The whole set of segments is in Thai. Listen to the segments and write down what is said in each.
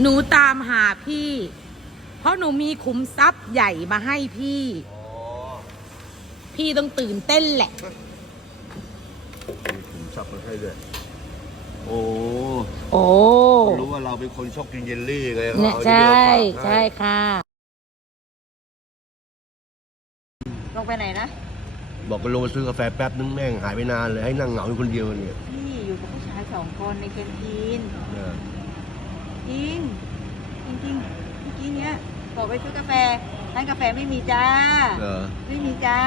หนูตามหาพี่ เพราะหนูมีขุมทรัพย์ใหญ่มาให้พี่อ๋อพี่ต้องตื่นเต้นแหละ มีถุงซับมาให้ด้วยโอ้โอ้รู้ว่าเราเป็นคนชอบกินเยลลี่ไงเนี่ยอาใช่เยลลี่มาฝากใช่ค่ะ ลงไปไหนนะ บอกไปลงมาซื้อกาแฟแป๊บนึงแม่งหายไปนานเลยให้นั่งเหงาอยู่คนเดียวเนี่ย พี่อยู่กับผู้ชายสองคนในแคนทีน เออ จริงจริงจริงๆเมื่อกี้เนี้ยบอกไปซื้อกาแฟร้านกาแฟไม่มีจ้าเออไม่มีจ้า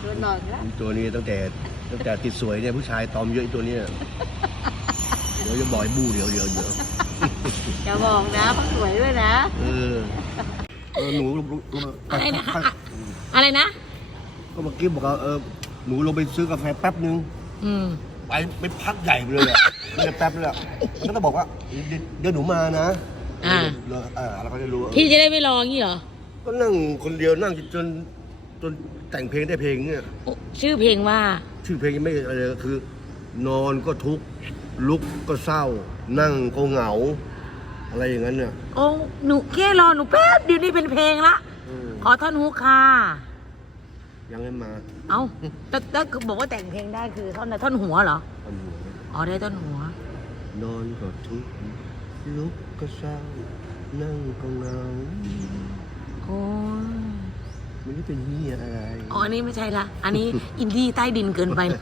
โดนหลอกแล้วตัวนี้ตั้งแต่ตั้งแต่ติดสวยเนี่ยผู้ชายตอมเยอะไอ้ตัวเนี้ยเดี๋ยวจะบอยบู้เดี๋ยวเดี๋ยวเดี๋ยวอย่าบอกนะเขาสวยด้วยนะเออเออหนูลงลงลงอะไรนะคะ อะไรนะก็เมื่อกี้บอกว่าเออหนูลงไปซื้อกาแฟแป๊บนึงอืม ไปไปพักใหญ่ไปเลยอะ ไม่ได้แป๊บเลยอะแล้วก็ต้องบอกว่าเดี๋ยวเดี๋ยวหนูมานะอ่าเออเออแล้วก็จะรู้ว่าพี่จะได้ไม่รองี้เหรอก็นั่งคนเดียวนั่งจนจนแต่งเพลงได้เพลงเนี่ย โอ้ชื่อเพลงว่า ชื่อเพลงยังไม่อะไรเลยคือ นอนก็ทุกข์ลุกก็เศร้า นั่งก็เหงา อะไรอย่างนั้นเนี่ยโอ้หนูแค่รอหนูแป๊บเดียวนี่เป็นเพลงละเออขอท่อนฮุกค่ะ ยังไม่มาเอ้าแต่แต่คือบอกว่าแต่งเพลงได้คือท่อนไหนท่อนหัวเหรอทำหัวอ๋อได้ท่อนหัว นอนก็ทุกข์ลุกก็เศร้า นั่งก็เหงาโอ้ยไม่รู้เป็นเหี้ยอะไร อ๋ออันนี้ไม่ใช่ละ อันนี้ อินดี้ใต้ดินเกินไปนะ